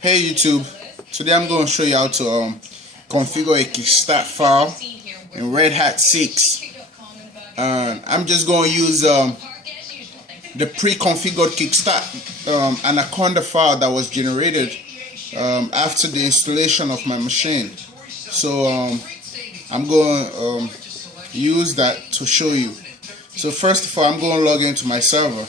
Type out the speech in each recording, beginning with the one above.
Hey YouTube, today I'm going to show you how to configure a Kickstart file in Redhat 6. I'm just going to use the pre-configured Kickstart Anaconda file that was generated after the installation of my machine. So I'm going to use that to show you. So first of all, I'm going to log into my server.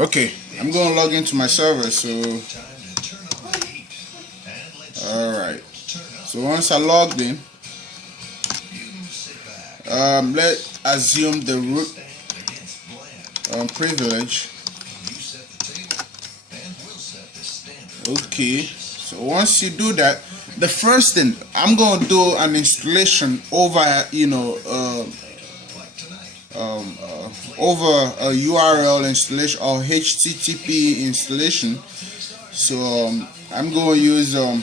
Okay, I'm going to log into my server. So alright, so once I logged in, let's assume the root privilege. Okay, so once you do that, the first thing I'm going to do an installation over over a URL installation or HTTP installation. So I'm going to use I'm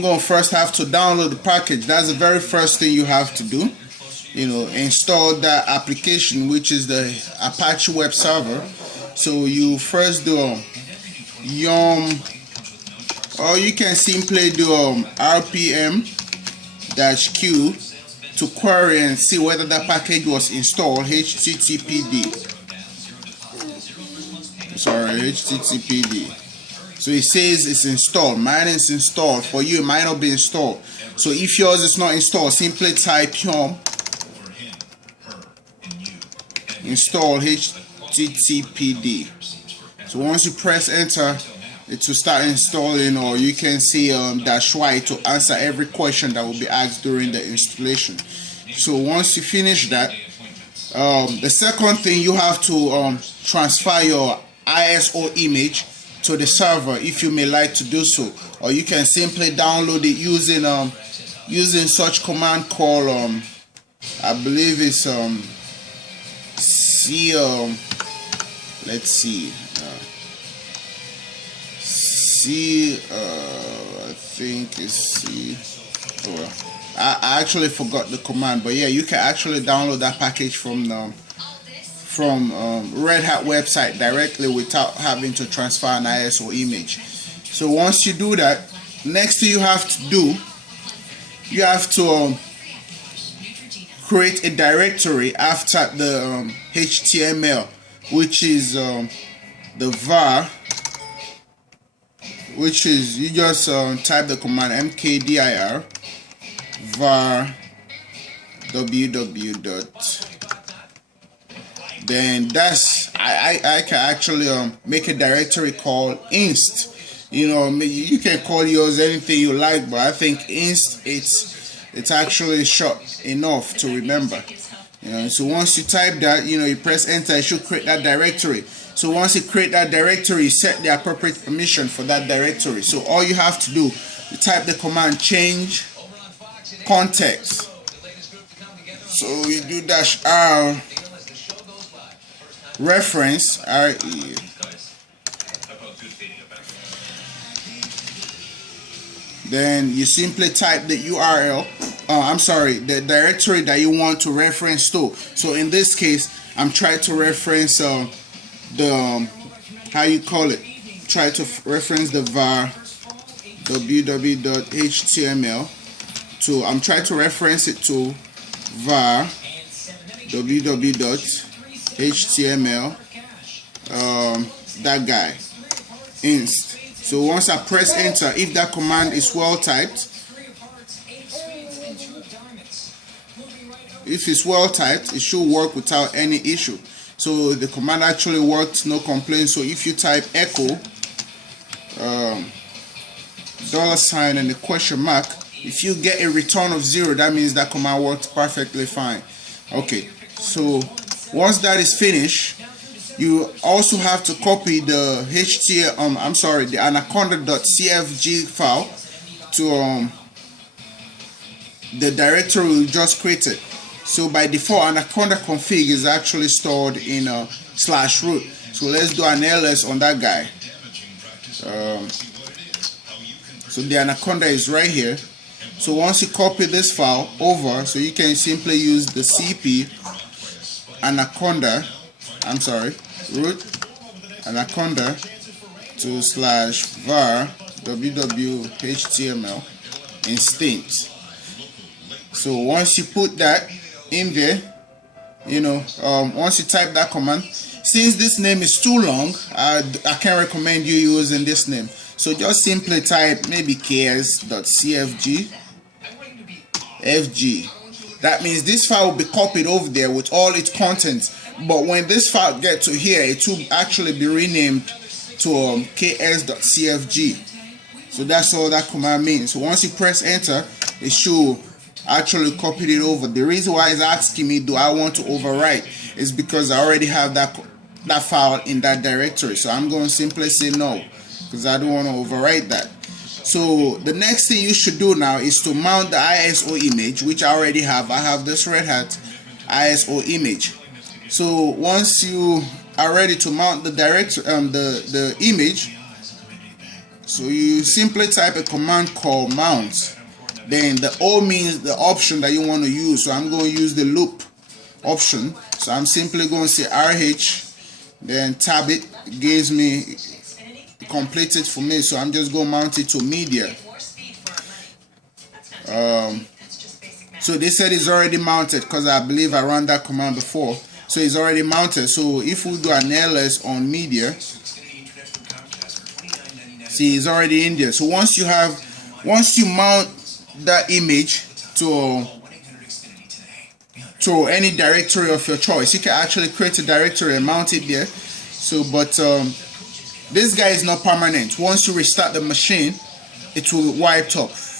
going to first have to download the package. That's the very first thing you have to do. Install that application, which is the Apache web server. So you first do yum, or you can simply do rpm-q to query and see whether that package was installed. HTTPD. So it says it's installed. Mine is installed. For you, it might not be installed. So if yours is not installed, simply type yum install HTTPD. So once you press enter, it will start installing, or you can see -y to answer every question that will be asked during the installation. So once you finish that, the second thing, you have to transfer your ISO image to the server if you may like to do so, or you can simply download it using such command called I believe it's let's see. I think it's C. Oh, I actually forgot the command, but yeah, you can actually download that package from Red Hat website directly without having to transfer an ISO image. So once you do that, next thing you have to do, you have to create a directory after the HTML, which is the var, which is, you just type the command mkdir var www. Then that's I can actually make a directory called inst. You can call yours anything you like, but I think inst, it's actually short enough to remember. So once you type that, you press enter, it should create that directory. So once you create that directory, you set the appropriate permission for that directory. So all you have to do, you type the command change context. So you do -r reference RE. Then you simply type the URL, the directory that you want to reference to. So in this case, I'm trying to reference try to reference the var www.html to, I'm trying to reference it to var www.html that guy inst. So once I press enter, if that command is well typed, it should work without any issue. So the command actually worked, no complaints. So if you type echo $sign and the question mark, if you get a return of 0, that means that command worked perfectly fine. Okay, so once that is finished, you also have to copy the the anaconda.cfg file to the directory we just created. So by default, Anaconda config is actually stored in a /root. So let's do an ls on that guy. So the Anaconda is right here. So once you copy this file over, so you can simply use the cp anaconda, root anaconda to /var www.html instance. So once you put that in there, once you type that command, since this name is too long, I can't recommend you using this name. So just simply type maybe ks.cfg fg. That means this file will be copied over there with all its contents. But when this file gets to here, it will actually be renamed to ks.cfg. So that's all that command means. So once you press enter, it should actually copy it over. The reason why it's asking me, do I want to overwrite, is because I already have that file in that directory. So I'm going to simply say no, because I don't want to overwrite that. So the next thing you should do now is to mount the ISO image, which I already have. I have this Red Hat ISO image. So once you are ready to mount the the image, so you simply type a command called mount. Then the O means the option that you want to use. So I'm going to use the loop option. So I'm simply going to say RH, then tab it. It gives me completed for me. So I'm just going to mount it to media. So they said it's already mounted because I believe I ran that command before. So it's already mounted. So if we do an ls on media, see, it's already in there. So once you mount that image to any directory of your choice, you can actually create a directory and mount it there. So but this guy is not permanent. Once you restart the machine, it will wipe off.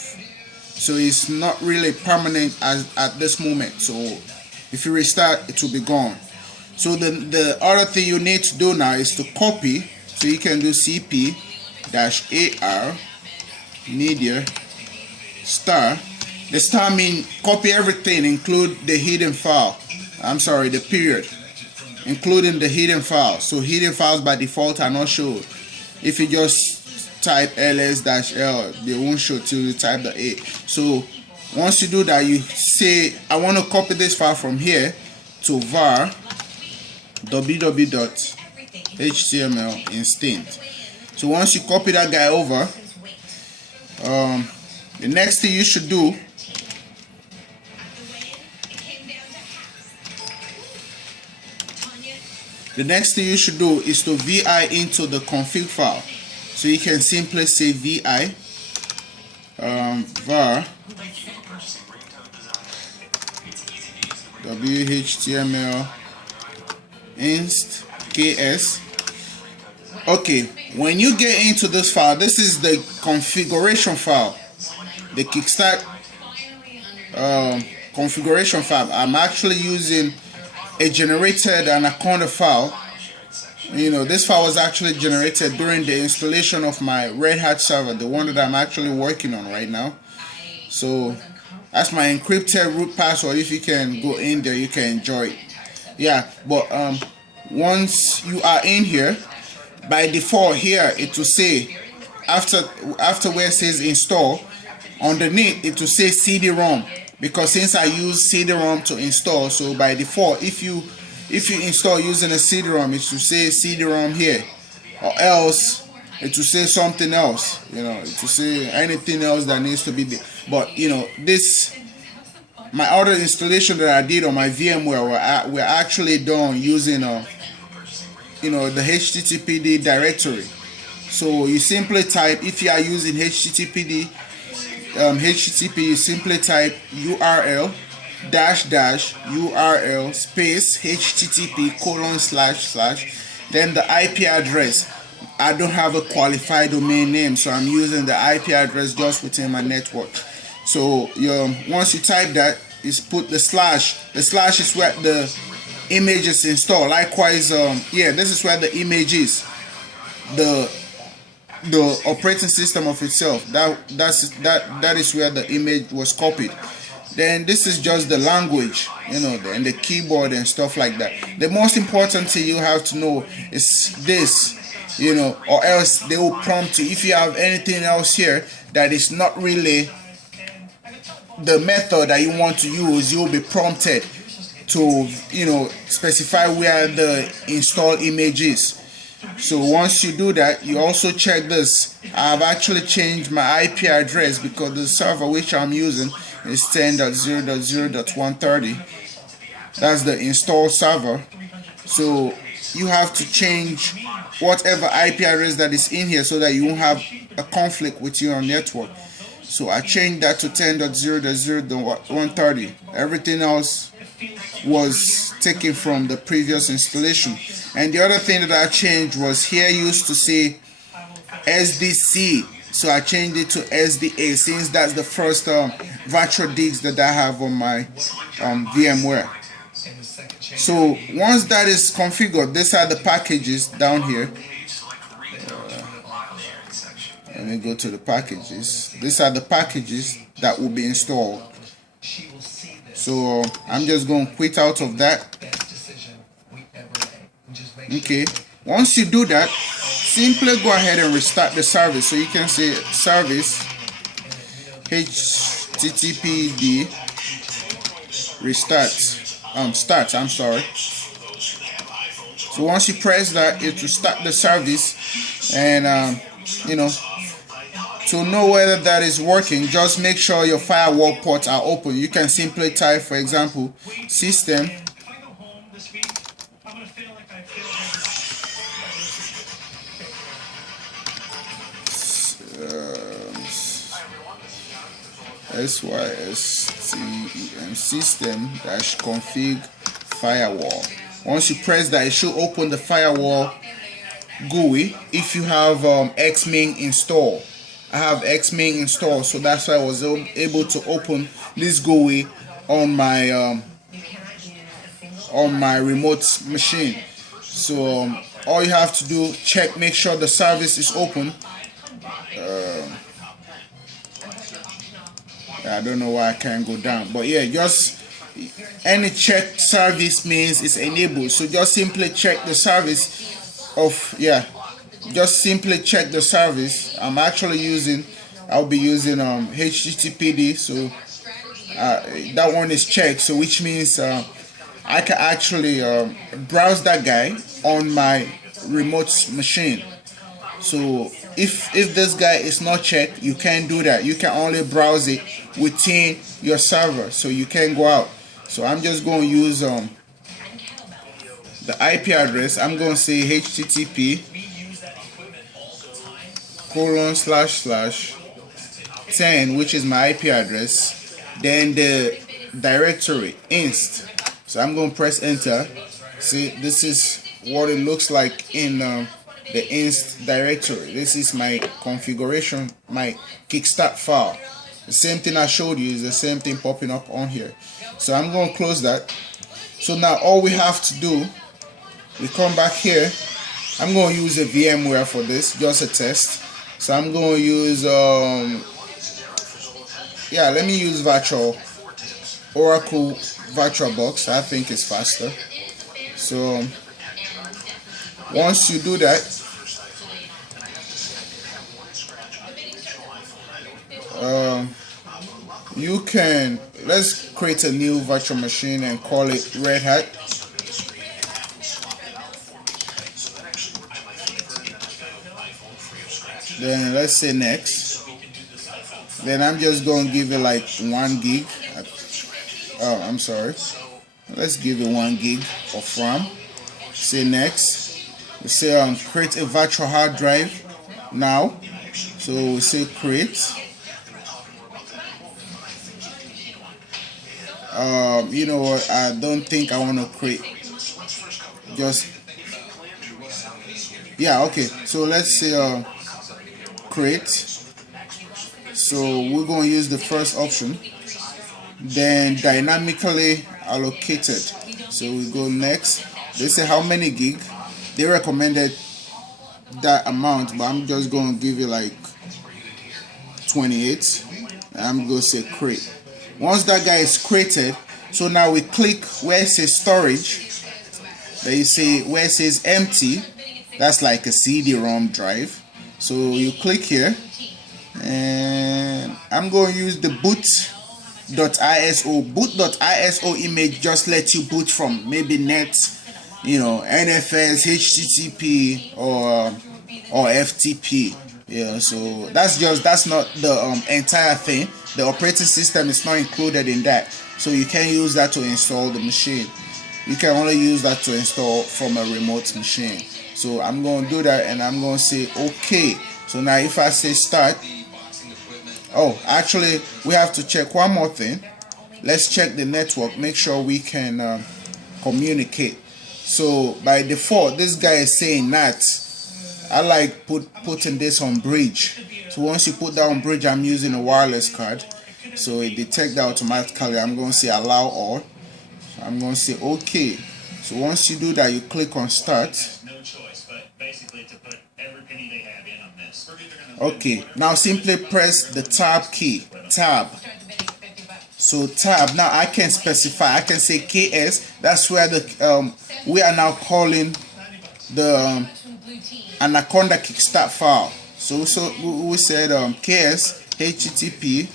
So it's not really permanent at this moment. So if you restart, it will be gone. So the other thing you need to do now is to copy. So you can do cp-ar media star. The star means copy everything, include the hidden file. The period, including the hidden file. So hidden files by default are not shown. If you just type ls-l, they won't show till you type the A. So once you do that, you say, I want to copy this file from here to var www.html instance. So once you copy that guy over, the next thing you should do is to vi into the config file. So you can simply say vi var whtml inst ks. Okay, when you get into this file, this is the configuration file, the Kickstart configuration file. I'm actually using a generated Anaconda file. This file was actually generated during the installation of my Red Hat server, the one that I'm actually working on right now. So that's my encrypted root password. If you can go in there, you can enjoy it. Yeah, but once you are in here, by default here it will say, after where it says install, underneath it will say CD-ROM, because since I use CD-ROM to install, so by default if you install using a CD-ROM, it will say CD-ROM here, or else it will say something else. It will say anything else that needs to be there. But my other installation that I did on my VMware were actually done using the HTTPD directory. So you simply type, if you are using HTTP, you simply type URL --URL space http:// then the IP address. I don't have a qualified domain name, so I'm using the IP address just within my network. So once you type that, is put the slash. The slash is where the image is installed. Likewise, this is where the image is. The operating system of itself. That is where the image was copied. Then this is just the language, and the keyboard and stuff like that. The most important thing you have to know is this, or else they will prompt you. If you have anything else here that is not really the method that you want to use, you'll be prompted to specify where the install image is. So once you do that, you also check this. I've actually changed my IP address because the server which I'm using is 10.0.0.130. That's the install server. So you have to change whatever IP address that is in here so that you won't have a conflict with your network. So I changed that to 10.0.0.130. Everything else was taken from the previous installation. And the other thing that I changed was here used to say SDC, so I changed it to SDA since that's the first virtual disk that I have on my VMware. So once that is configured, these are the packages down here. Let me go to the packages. These are the packages that will be installed. So I'm just going to quit out of that. Okay, once you do that, simply go ahead and restart the service. So you can say service httpd restart start. I'm sorry. So once you press that, it will start the service. And to know whether that is working, just make sure your firewall ports are open. You can simply type, for example, system SYSTEM system-config firewall. Once you press that, it should open the firewall GUI if you have Xming installed. I have Xming installed, so that's why I was able to open this GUI on my remote machine. So all you have to do, make sure the service is open. I don't know why I can't go down, but yeah, just any check service means it's enabled. So just simply check the service of just simply check the service. I'll be using HTTPD, so that one is checked, so which means I can actually browse that guy on my remote machine. So if this guy is not checked, you can't do that. You can only browse it within your server, so you can't go out. So I'm just going to use the IP address. I'm going to say http://10, which is my IP address, then the directory inst. So I'm going to press enter. See, this is what it looks like in the inst directory. This is my configuration, my kickstart file. The same thing I showed you is the same thing popping up on here. So I'm going to close that. So now all we have to do, we come back here. I'm going to use a VMware for this, just a test. So I'm going to use let me use Oracle VirtualBox. I think it's faster. So once you do that, let's create a new virtual machine and call it Red Hat. Then let's say next. Then I'm just going to give it like 1 gig. I'm sorry. Let's give it 1 gig of RAM. Say next. We say create a virtual hard drive now. So we say create. You know what? I don't think I want to create. Okay. So let's say create. So we're going to use the first option. Then dynamically allocated. So we go next. They say how many gig. They recommended that amount, but I'm just going to give it like 28. I'm going to say create. Once that guy is created, so now we click where it says storage. Then you see where it says empty. That's like a CD-ROM drive. So you click here, and I'm going to use the boot.iso. Boot.iso image just lets you boot from maybe net, NFS, HTTP, or FTP. Yeah, so that's not the entire thing. The operating system is not included in that, so you can't use that to install the machine. You can only use that to install from a remote machine. So I'm going to do that, and I'm going to say OK. So now if I say start, oh, actually we have to check one more thing. Let's check the network, make sure we can communicate. So by default, this guy is saying NAT. I like putting this on bridge. So once you put that on bridge, I'm using a wireless card, so it detects that automatically. I'm going to say allow all. So I'm going to say OK. So once you do that, you click on start. Okay, now simply press the tab key. Tab. So tab. Now I can specify. I can say KS. That's where the we are now calling the Anaconda Kickstart file. So we said KS HTTP :/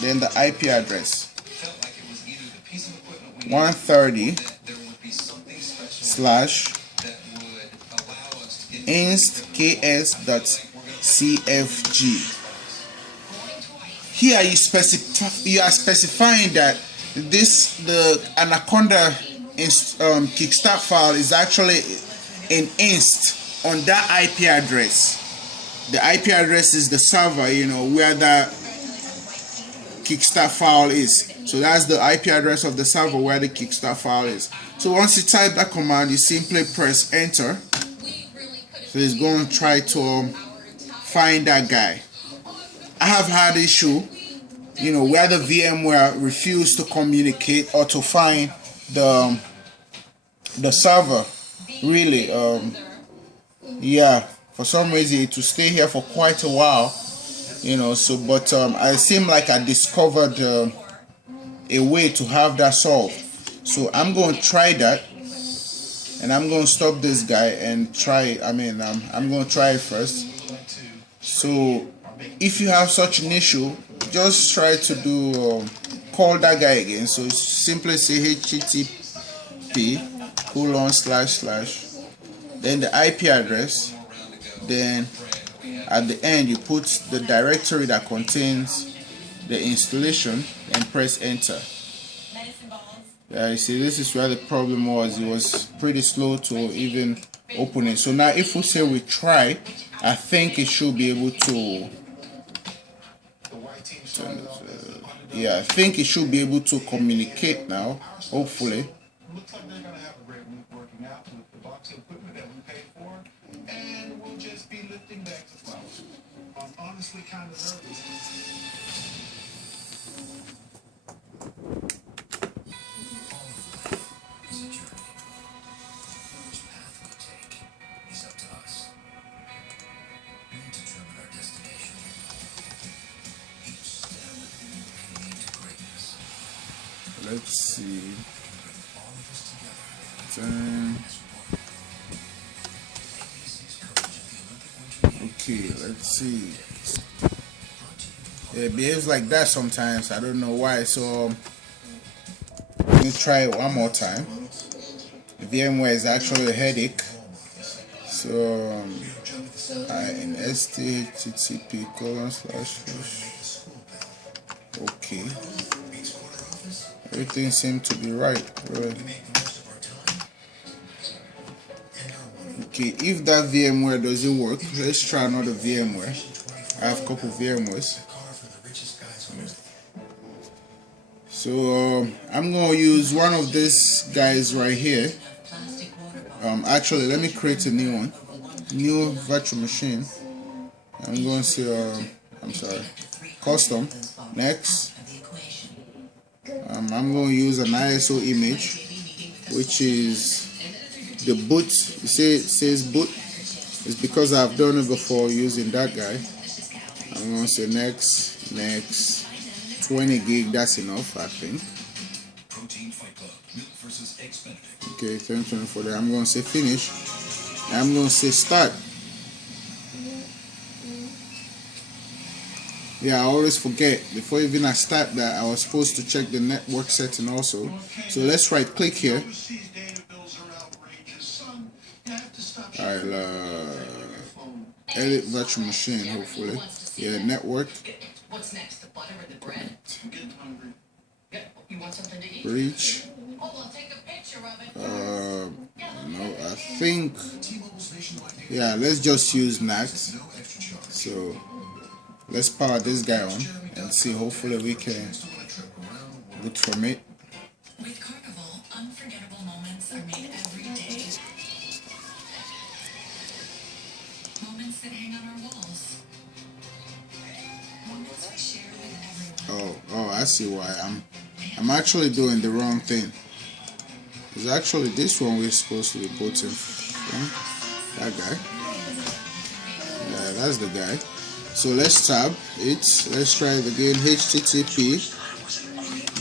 then the IP address 130/inst.ks.cfg. Here you are specifying that the Anaconda Kickstart file is actually an inst on that IP address. The IP address is the server, where that Kickstart file is. So that's the IP address of the server where the Kickstart file is. So once you type that command, you simply press enter. So it's going to try to find that guy. I have had issue, where the VMware refused to communicate or to find the server. Really, yeah, for some reason it will stay here for quite a while, but I seem like I discovered a way to have that solved. So I'm going to try that, and I'm going to stop this guy and try. I'm going to try it first. So if you have such an issue, just try to do call that guy again. So simply say HTTP : then the IP address, then at the end you put the directory that contains the installation and press enter. Yeah, you see, this is where the problem was. It was pretty slow to even open it. So now if we say we try, I think it should be able to I think it should be able to communicate now, hopefully. Looks like they're going to have a great week working out with the box of equipment that we paid for, and we'll just be lifting bags of flowers. I'm honestly kind of nervous. Let's see. Okay, let's see. It behaves like that sometimes. I don't know why. So let me try it one more time. VMware is actually a headache. So in http:// okay. Everything seems to be right. Okay, if that VMware doesn't work, let's try another VMware. I have a couple of VMwares. So I'm going to use one of these guys right here. Actually, let me create a new one. New virtual machine. I'm going to say, custom. Next. I'm going to use an ISO image, which is the boot. You see it says boot. It's because I've done it before using that guy. I'm gonna say next 20 gig, that's enough, I think. Okay, 1020 for that. I'm gonna say finish. I'm gonna say start. Yeah, I always forget before even I start that I was supposed to check the network setting also. So let's right click here. Alright, edit virtual machine, hopefully. Yeah, network. What's next? The butter or the bread? You want something to eat? Reach. Oh, well, take a picture of it. No, I think. Yeah, let's just use NAT. So let's power this guy on and see. Hopefully we can boot from it. With Carnival, unforgettable moments are made every day. Moments that hang on our walls. Moments we share with everyone. Oh, I see why. I'm actually doing the wrong thing. It's actually this one we're supposed to be booting from. That guy. Yeah, that's the guy. So let's tab it. Let's try it again. HTTP.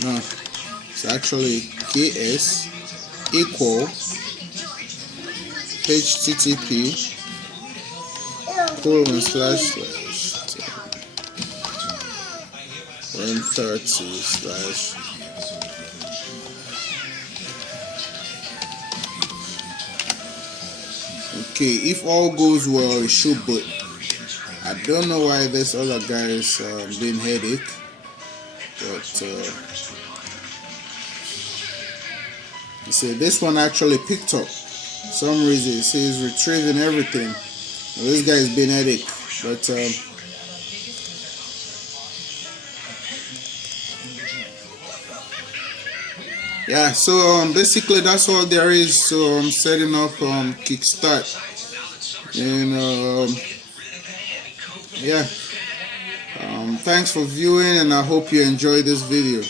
No, it's actually KS equal HTTP ://130/ Okay, if all goes well, it should boot. I don't know why this other guy is being headache, but you see, this one actually picked up. For some reason, it says retrieving everything. Well, this guy is being headache, but yeah. So basically, that's all there is. So I'm setting up Kickstart, and yeah. Thanks for viewing, and I hope you enjoyed this video.